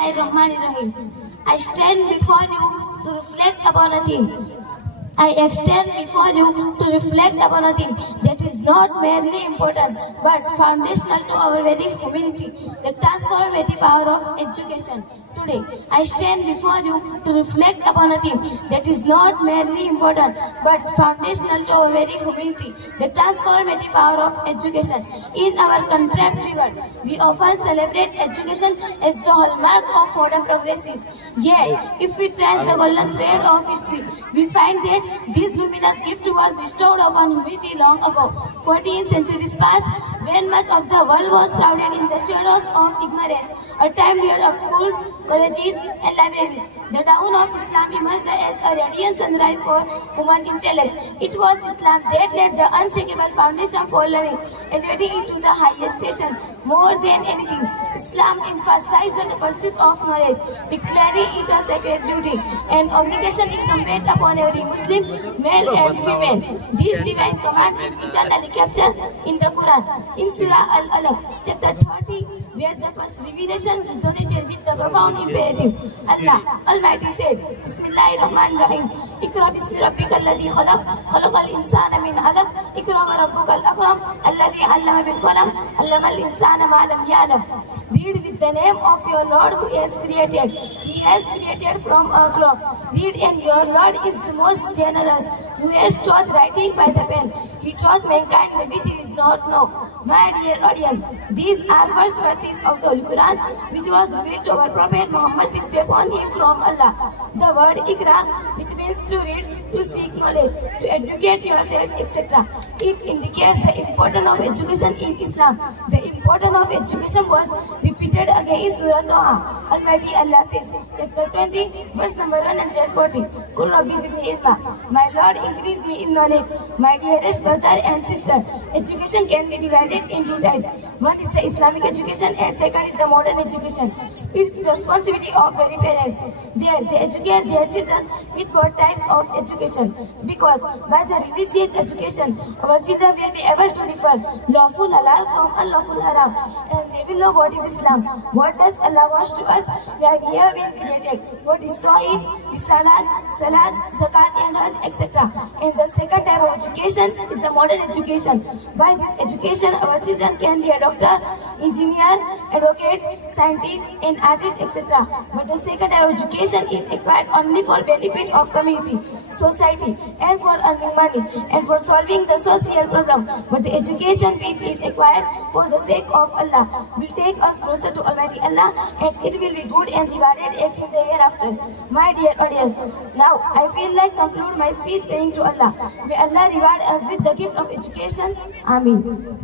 Bismillahirrahmanirrahim. I stand before you to reflect upon a theme. I extend before you to reflect upon a theme that is not merely important but foundational to our very humanity, the transformative power of education. Today, I stand before you to reflect upon a theme that is not merely important but foundational to our very humanity, the transformative power of education. In our contemporary world, we often celebrate education as the hallmark of modern progresses. Yet, if we trace the golden thread of history, we find that this luminous gift was bestowed upon humanity long ago, 14 centuries past, when much of the world was shrouded in the shadows of ignorance, a time period of schools, colleges, and libraries. The dawn of Islam emerged as a radiant sunrise for human intellect. It was Islam that laid the unshakable foundation for learning, elevating it to the highest station. More than anything, Islam emphasized the pursuit of knowledge, declaring it a sacred duty and obligation incumbent upon every Muslim, male and female. This divine command is eternally captured in the Quran, in Surah Al-Alaq, chapter 30, where the first revelation resonated with the profound imperative. Allah Almighty said, Bismillahirrahmanirrahim. Ikra bismi rabbika alladhi khalaq, khalaqal insana min alaq, ikra wa rabbukal akram, alladhi allama bil qalam, allama al insana ma lam ya'lam. Read with the name of your Lord who has created. He has created from a cloth. Read, and your Lord is the most generous, who has taught writing by the pen. He taught mankind which he did not know. My dear audience, these are first verses of the Holy Quran, which was revealed to our Prophet Muhammad, peace be upon him, from Allah. The word Ikra, which means to read, to seek knowledge, to educate yourself, etc. It indicates the importance of education in Islam. The importance of education was repeated again in Surah Taha. Almighty Allah says, chapter 20, verse number 140, Qul Rabbi zidni ilma. My Lord, increase me in knowledge. My dearest brother and sister, education can be divided into types. One is the Islamic education and second is the modern education. It's the responsibility of very parents. They educate their children with both types of education, because by the religious education, our children will be able to differ lawful halal from unlawful haram, and they will know what is Islam, what does Allah wants to us, where we have been created, what is Tawheed, Risalat, Salat, Zakat and Hajj, etc. And the second type of education is the modern education. By this education, our children can be a doctor, engineer, advocate, scientist, and artist, etc. But the second type of education is acquired only for benefit of community, society, and for earning money, and for solving the social problem. But the education which is acquired for the sake of Allah will take us closer to Almighty Allah, and it will be good and rewarded at in the hereafter. My dear audience, now I feel like conclude my speech praying to Allah. May Allah reward us with the gift of education. Ameen.